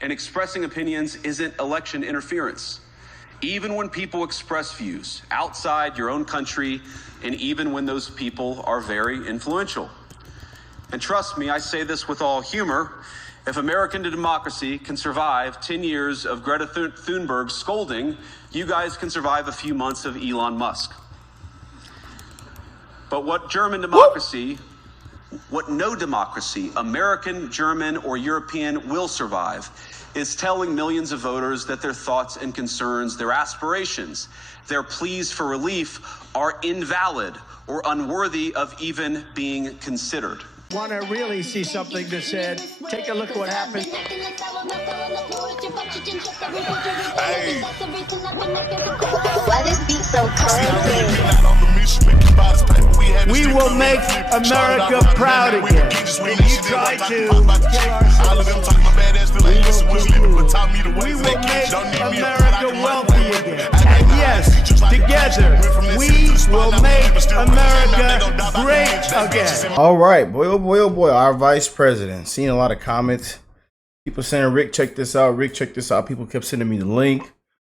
And expressing opinions isn't election interference. Even when people express views outside your own country, and even when those people are very influential. And trust me, I say this with all humor, if American democracy can survive 10 years of Greta Thunberg scolding, you guys can survive a few months of Elon Musk. But what German democracy, what no democracy, American, German, or European will survive is telling millions of voters that their thoughts and concerns, their aspirations, their pleas for relief are invalid or unworthy of even being considered. Want to really see something that said, take a look at what happened. Hey. Why this beat so cold? We will make America proud again. And you try to we will make America wealthy again. And yes, together, we will make America great again. All right, boy, oh boy, our vice president. Seen a lot of comments. People saying, Rick, check this out. Rick, check this out. People kept sending me the link.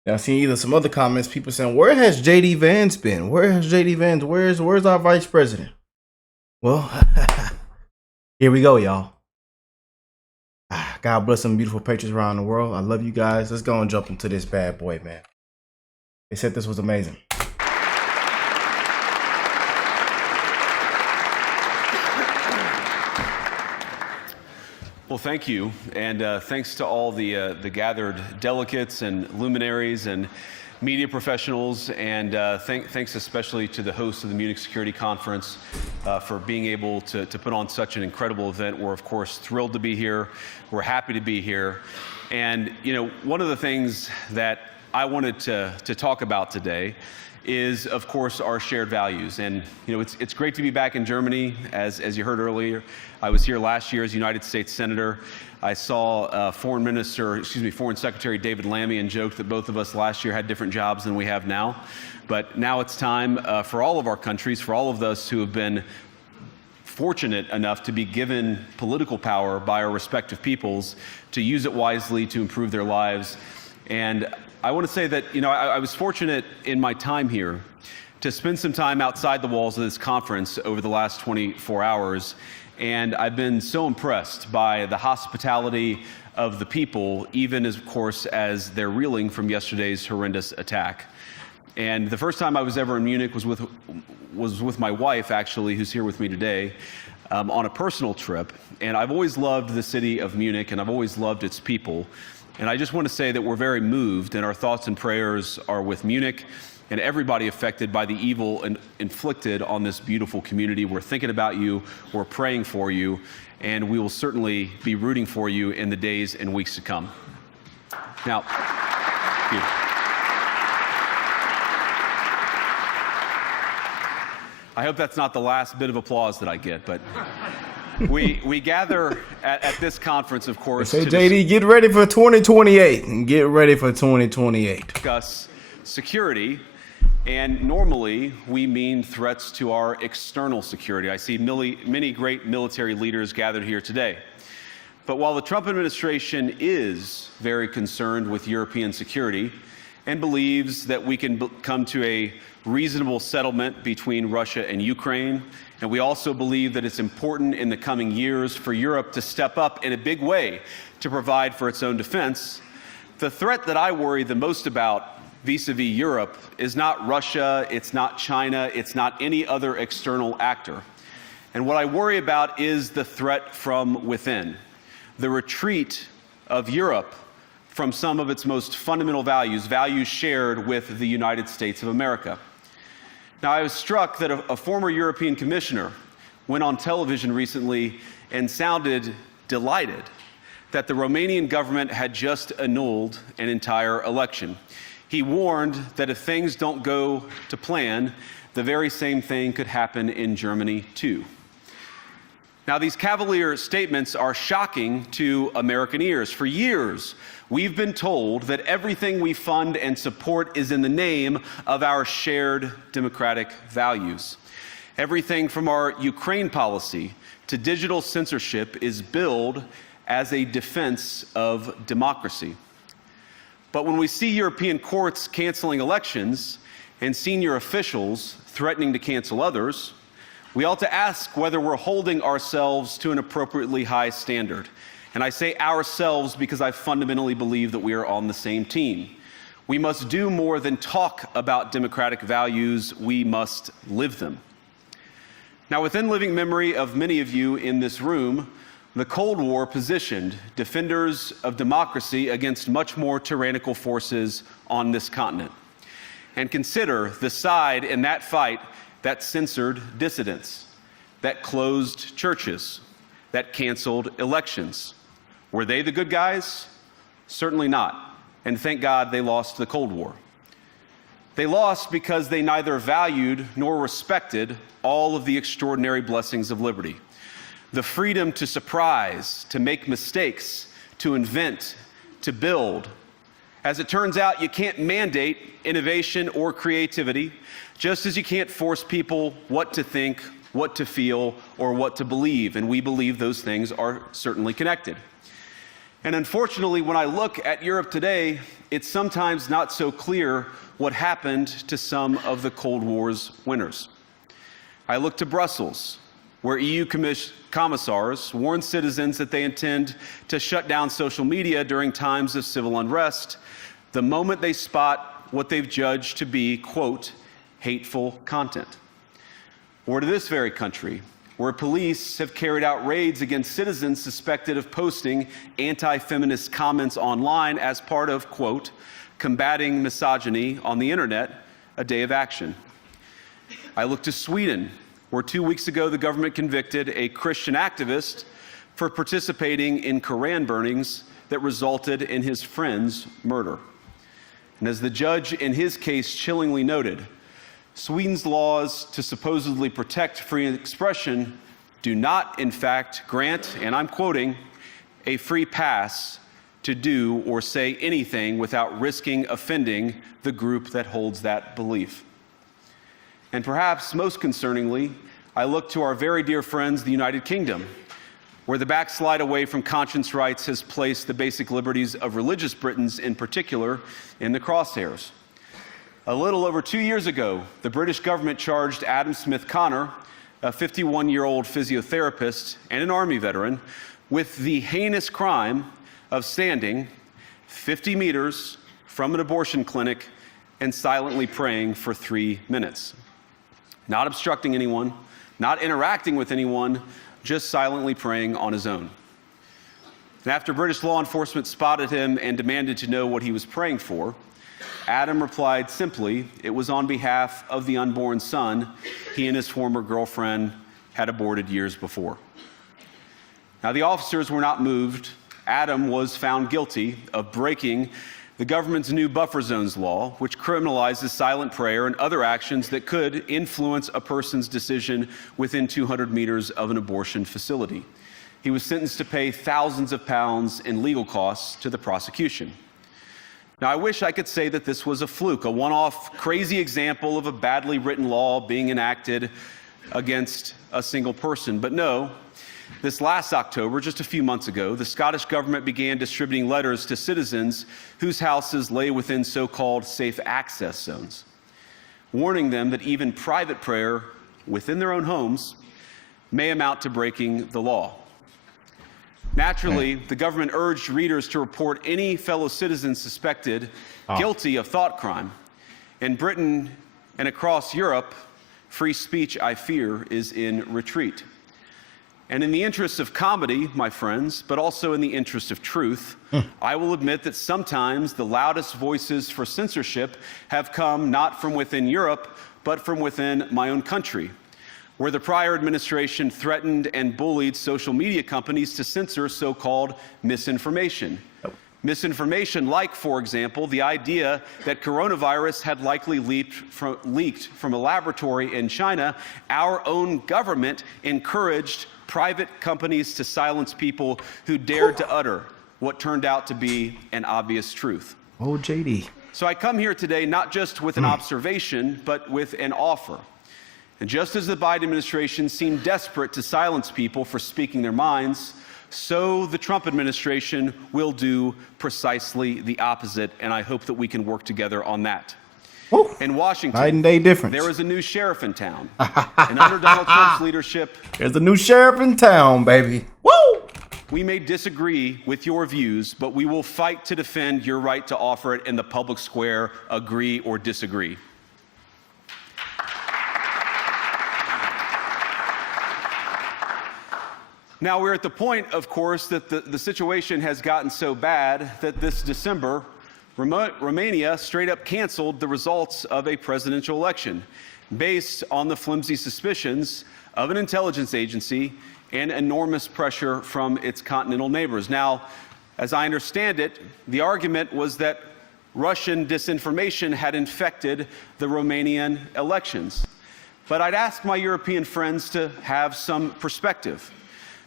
And I've seen either some other comments. People saying, where has JD Vance been? Where has JD Vance? Where's our vice president? Well, here we go, y'all. God bless some beautiful patriots around the world. I love you guys. Let's go and jump into this bad boy, man. They said this was amazing. Well, thank you, and thanks to all the gathered delegates and luminaries and media professionals, and thanks especially to the host of the Munich Security Conference for being able to put on such an incredible event. We're, of course, thrilled to be here. We're happy to be here. And, you know, one of the things that I wanted to talk about today is, of course, our shared values. And, you know, it's great to be back in Germany. As you heard earlier, I was here last year as United States Senator. I saw Foreign Secretary David Lammy and joked that both of us last year had different jobs than we have now. But now it's time for all of our countries, for all of us who have been fortunate enough to be given political power by our respective peoples, to use it wisely to improve their lives. And I want to say that, you know, I was fortunate in my time here to spend some time outside the walls of this conference over the last 24 hours. And I've been so impressed by the hospitality of the people, even as, of course, as they're reeling from yesterday's horrendous attack. And the first time I was ever in Munich was with my wife, actually, who's here with me today, on a personal trip. And I've always loved the city of Munich, and I've always loved its people. And I just want to say that we're very moved, and our thoughts and prayers are with Munich and everybody affected by the evil inflicted on this beautiful community. We're thinking about you, we're praying for you, and we will certainly be rooting for you in the days and weeks to come. Now, I hope that's not the last bit of applause that I get, but we gather at this conference, of course. Say, JD, get ready for 2028 and get ready for 2028. Discuss security, and normally we mean threats to our external security. I see many great military leaders gathered here today. But while the Trump administration is very concerned with European security and believes that we can come to a reasonable settlement between Russia and Ukraine, and we also believe that it's important in the coming years for Europe to step up in a big way to provide for its own defense, the threat that I worry the most about vis-a-vis Europe is not Russia, it's not China, it's not any other external actor. And what I worry about is the threat from within, the retreat of Europe from some of its most fundamental values, values shared with the United States of America. Now, I was struck that a former European commissioner went on television recently and sounded delighted that the Romanian government had just annulled an entire election. He warned that if things don't go to plan, the very same thing could happen in Germany too. Now, these cavalier statements are shocking to American ears. For years, we've been told that everything we fund and support is in the name of our shared democratic values. Everything from our Ukraine policy to digital censorship is billed as a defense of democracy. But when we see European courts canceling elections and senior officials threatening to cancel others, we ought to ask whether we're holding ourselves to an appropriately high standard. And I say ourselves because I fundamentally believe that we are on the same team. We must do more than talk about democratic values, we must live them. Now, within living memory of many of you in this room, the Cold War positioned defenders of democracy against much more tyrannical forces on this continent. And consider the side in that fight that censored dissidents, that closed churches, that canceled elections. Were they the good guys? Certainly not. And thank God they lost the Cold War. They lost because they neither valued nor respected all of the extraordinary blessings of liberty. The freedom to surprise, to make mistakes, to invent, to build. As it turns out, you can't mandate innovation or creativity, just as you can't force people what to think, what to feel, or what to believe. And we believe those things are certainly connected. And unfortunately, when I look at Europe today, it's sometimes not so clear what happened to some of the Cold War's winners. I look to Brussels, where EU commissars warn citizens that they intend to shut down social media during times of civil unrest the moment they spot what they've judged to be, quote, hateful content. Or to this very country, where police have carried out raids against citizens suspected of posting anti-feminist comments online as part of, quote, combating misogyny on the internet, a day of action. I look to Sweden, where 2 weeks ago the government convicted a Christian activist for participating in Koran burnings that resulted in his friend's murder. And as the judge in his case chillingly noted, Sweden's laws to supposedly protect free expression do not, in fact, grant, and I'm quoting, a free pass to do or say anything without risking offending the group that holds that belief. And perhaps most concerningly, I look to our very dear friends, the United Kingdom, where the backslide away from conscience rights has placed the basic liberties of religious Britons in particular in the crosshairs. A little over 2 years ago, the British government charged Adam Smith Connor, a 51-year-old physiotherapist and an Army veteran, with the heinous crime of standing 50 meters from an abortion clinic and silently praying for 3 minutes. Not obstructing anyone, not interacting with anyone, just silently praying on his own. And after British law enforcement spotted him and demanded to know what he was praying for, Adam replied simply, it was on behalf of the unborn son he and his former girlfriend had aborted years before. Now, the officers were not moved. Adam was found guilty of breaking the government's new buffer zones law, which criminalizes silent prayer and other actions that could influence a person's decision within 200 meters of an abortion facility. He was sentenced to pay thousands of pounds in legal costs to the prosecution. Now, I wish I could say that this was a fluke, a one-off crazy example of a badly written law being enacted against a single person. But no, this last October, just a few months ago, the Scottish government began distributing letters to citizens whose houses lay within so-called safe access zones, warning them that even private prayer within their own homes may amount to breaking the law. Naturally, the government urged readers to report any fellow citizen suspected guilty of thought crime. In Britain and across Europe, free speech, I fear, is in retreat. And in the interest of comedy, my friends, but also in the interest of truth, I will admit that sometimes the loudest voices for censorship have come not from within Europe, but from within my own country, where the prior administration threatened and bullied social media companies to censor so-called misinformation. Misinformation like, for example, the idea that coronavirus had likely leaked from a laboratory in China. Our own government encouraged private companies to silence people who dared to utter what turned out to be an obvious truth. Oh, JD. So I come here today not just with an observation, but with an offer. And just as the Biden administration seemed desperate to silence people for speaking their minds, so the Trump administration will do precisely the opposite, and I hope that we can work together on that. Woo. In Washington, Night and day difference. there is a new sheriff in town, and under Donald Trump's leadership, There's a new sheriff in town, baby. Woo! we may disagree with your views, but we will fight to defend your right to offer it in the public square, agree or disagree. Now, we're at the point, of course, that the situation has gotten so bad that this December, Romania straight up canceled the results of a presidential election based on the flimsy suspicions of an intelligence agency and enormous pressure from its continental neighbors. Now, as I understand it, the argument was that Russian disinformation had infected the Romanian elections. But I'd ask my European friends to have some perspective.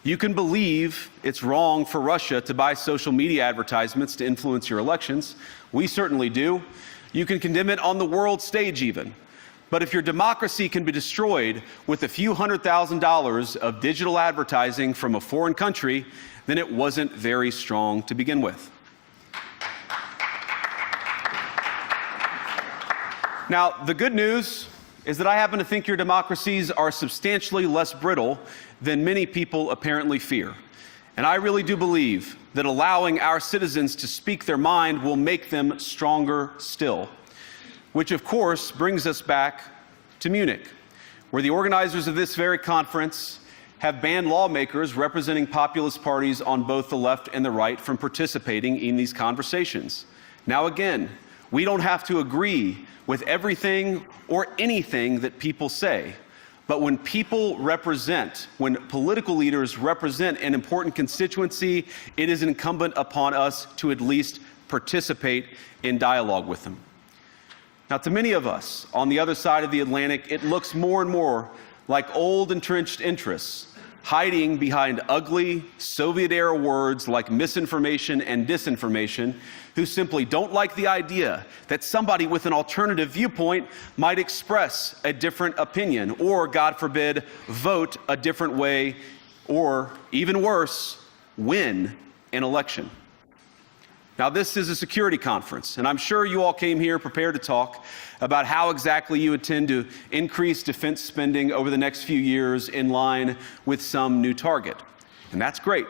You can believe it's wrong for Russia to buy social media advertisements to influence your elections. We certainly do. You can condemn it on the world stage even. But if your democracy can be destroyed with a few $100,000 of digital advertising from a foreign country, then it wasn't very strong to begin with. Now, the good news is that I happen to think your democracies are substantially less brittle than many people apparently fear. And I really do believe that allowing our citizens to speak their mind will make them stronger still. Which, of course, brings us back to Munich, where the organizers of this very conference have banned lawmakers representing populist parties on both the left and the right from participating in these conversations. Now, again, we don't have to agree with everything or anything that people say. But when people represent, when political leaders represent an important constituency, it is incumbent upon us to at least participate in dialogue with them. Now, to many of us on the other side of the Atlantic, it looks more and more like old entrenched interests hiding behind ugly Soviet-era words like misinformation and disinformation, who simply don't like the idea that somebody with an alternative viewpoint might express a different opinion or, God forbid, vote a different way or, even worse, win an election. Now, this is a security conference, and I'm sure you all came here prepared to talk about how exactly you intend to increase defense spending over the next few years in line with some new target. And that's great,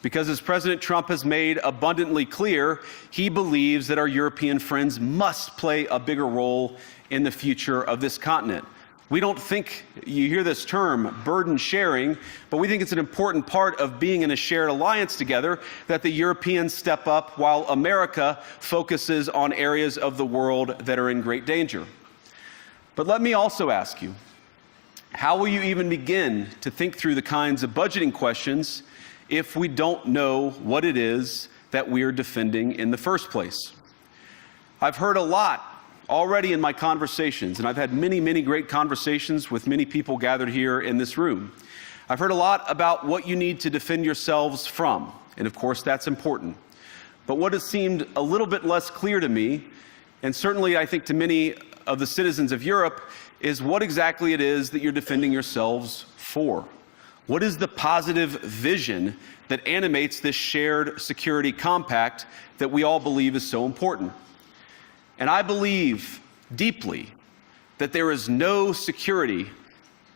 because as President Trump has made abundantly clear, he believes that our European friends must play a bigger role in the future of this continent. We don't think, you hear this term, burden sharing, but we think it's an important part of being in a shared alliance together that the Europeans step up while America focuses on areas of the world that are in great danger. But let me also ask you, how will you even begin to think through the kinds of budgeting questions if we don't know what it is that we're defending in the first place? I've heard a lot already in my conversations, and I've had many, many great conversations with many people gathered here in this room. I've heard a lot about what you need to defend yourselves from, and of course that's important. But what has seemed a little bit less clear to me, and certainly I think to many of the citizens of Europe, is what exactly it is that you're defending yourselves for. What is the positive vision that animates this shared security compact that we all believe is so important? And I believe deeply that there is no security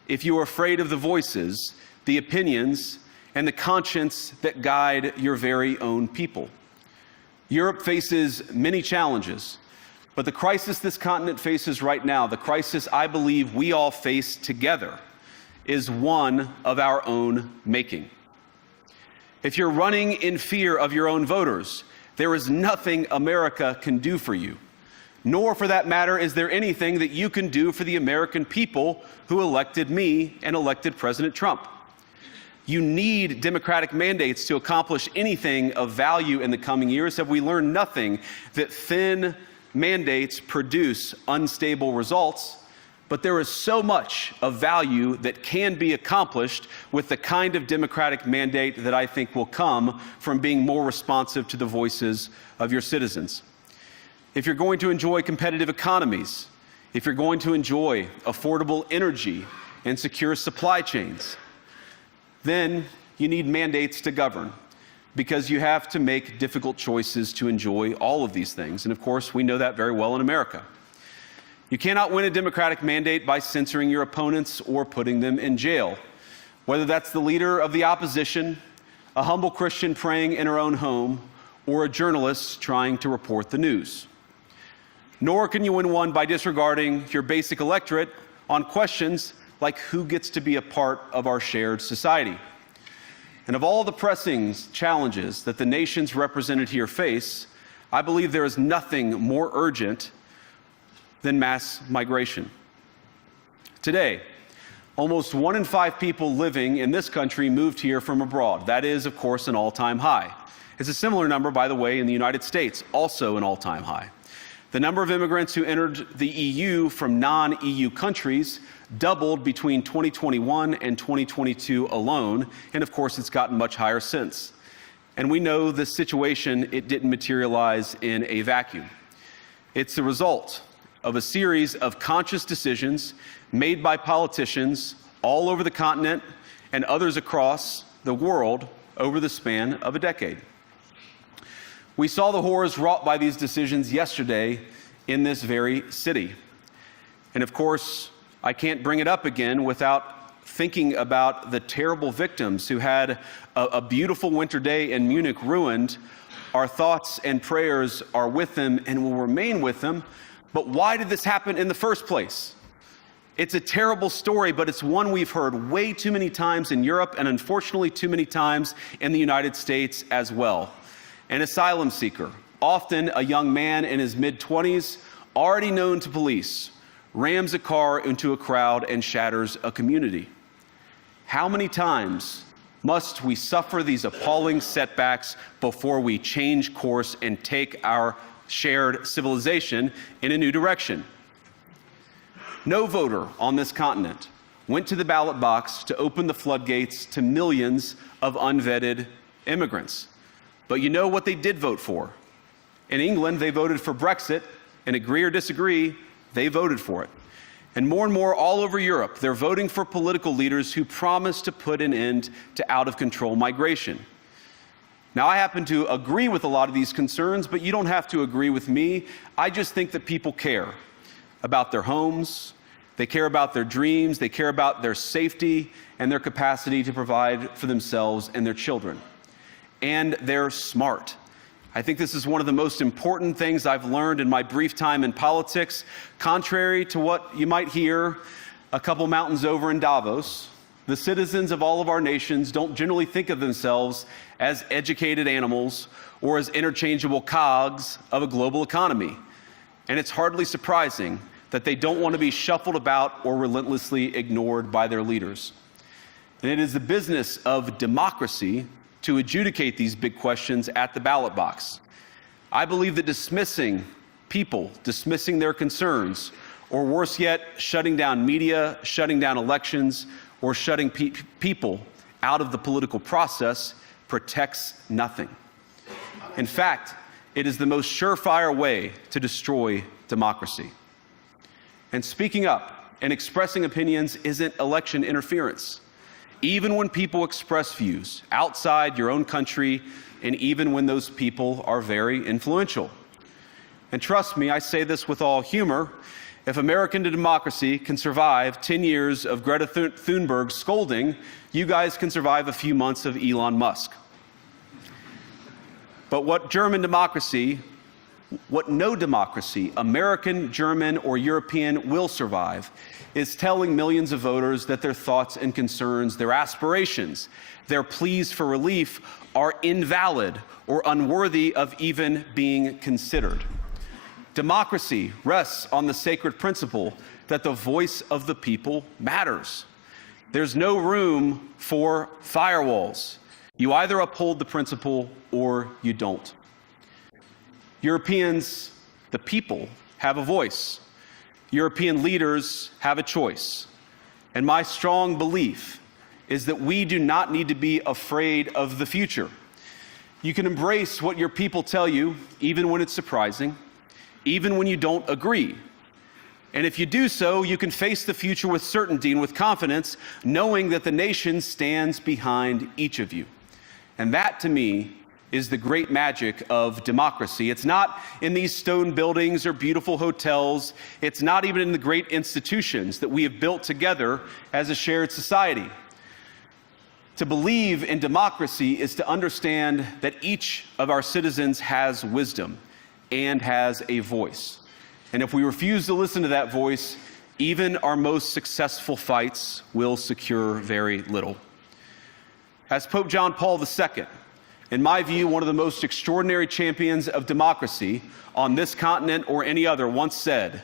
if you are afraid of the voices, the opinions, and the conscience that guide your very own people. Europe faces many challenges, but the crisis this continent faces right now, the crisis I believe we all face together, is one of our own making. If you're running in fear of your own voters, there is nothing America can do for you. Nor, for that matter, is there anything that you can do for the American people who elected me and elected President Trump. You need democratic mandates to accomplish anything of value in the coming years. Have we learned nothing that thin mandates produce unstable results? But there is so much of value that can be accomplished with the kind of democratic mandate that I think will come from being more responsive to the voices of your citizens. If you're going to enjoy competitive economies, if you're going to enjoy affordable energy and secure supply chains, then you need mandates to govern, because you have to make difficult choices to enjoy all of these things. And of course, we know that very well in America. You cannot win a democratic mandate by censoring your opponents or putting them in jail, whether that's the leader of the opposition, a humble Christian praying in her own home, or a journalist trying to report the news. Nor can you win one by disregarding your basic electorate on questions like who gets to be a part of our shared society. And of all the pressing challenges that the nations represented here face, I believe there is nothing more urgent than mass migration. Today, almost 1 in 5 people living in this country moved here from abroad. That is, of course, an all-time high. It's a similar number, by the way, in the United States, also an all-time high. The number of immigrants who entered the EU from non-EU countries doubled between 2021 and 2022 alone, and of course it's gotten much higher since. And we know the situation, it didn't materialize in a vacuum. It's the result of a series of conscious decisions made by politicians all over the continent and others across the world over the span of a decade. We saw the horrors wrought by these decisions yesterday in this very city. And of course, I can't bring it up again without thinking about the terrible victims who had a beautiful winter day in Munich ruined. Our thoughts and prayers are with them and will remain with them. But why did this happen in the first place? It's a terrible story, but it's one we've heard way too many times in Europe and unfortunately too many times in the United States as well. An asylum seeker, often a young man in his mid-20s, already known to police, rams a car into a crowd and shatters a community. How many times must we suffer these appalling setbacks before we change course and take our shared civilization in a new direction? No voter on this continent went to the ballot box to open the floodgates to millions of unvetted immigrants. But you know what they did vote for? In England, they voted for Brexit, and agree or disagree, they voted for it. And more all over Europe, they're voting for political leaders who promise to put an end to out-of-control migration. Now, I happen to agree with a lot of these concerns, but you don't have to agree with me. I just think that people care about their homes, they care about their dreams, they care about their safety and their capacity to provide for themselves and their children. And they're smart. I think this is one of the most important things I've learned in my brief time in politics. Contrary to what you might hear a couple mountains over in Davos, the citizens of all of our nations don't generally think of themselves as educated animals or as interchangeable cogs of a global economy. And it's hardly surprising that they don't want to be shuffled about or relentlessly ignored by their leaders. And it is the business of democracy to adjudicate these big questions at the ballot box. I believe that dismissing people, dismissing their concerns, or worse yet, shutting down media, shutting down elections, or shutting people out of the political process protects nothing. In fact, it is the most surefire way to destroy democracy. And speaking up and expressing opinions isn't election interference. Even when people express views outside your own country, and even when those people are very influential. And trust me, I say this with all humor, if American democracy can survive 10 years of Greta Thunberg scolding, you guys can survive a few months of Elon Musk. But what no democracy, American, German, or European, will survive is telling millions of voters that their thoughts and concerns, their aspirations, their pleas for relief are invalid or unworthy of even being considered. Democracy rests on the sacred principle that the voice of the people matters. There's no room for firewalls. You either uphold the principle or you don't. Europeans, the people, have a voice. European leaders have a choice. And my strong belief is that we do not need to be afraid of the future. You can embrace what your people tell you, even when it's surprising, even when you don't agree. And if you do so, you can face the future with certainty and with confidence, knowing that the nation stands behind each of you. And that, to me, is the great magic of democracy. It's not in these stone buildings or beautiful hotels. It's not even in the great institutions that we have built together as a shared society. To believe in democracy is to understand that each of our citizens has wisdom and has a voice. And if we refuse to listen to that voice, even our most successful fights will secure very little. As Pope John Paul II, in my view, one of the most extraordinary champions of democracy on this continent or any other, once said,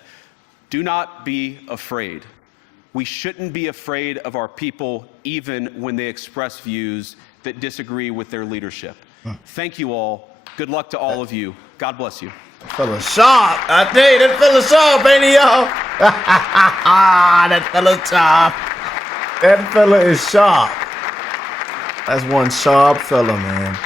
"Do not be afraid." We shouldn't be afraid of our people, even when they express views that disagree with their leadership. Thank you all. Good luck to all of you. God bless you. That fella sharp. I tell you, that fella sharp, ain't he, y'all? That fella sharp. That fella is sharp. That's one sharp fella, man.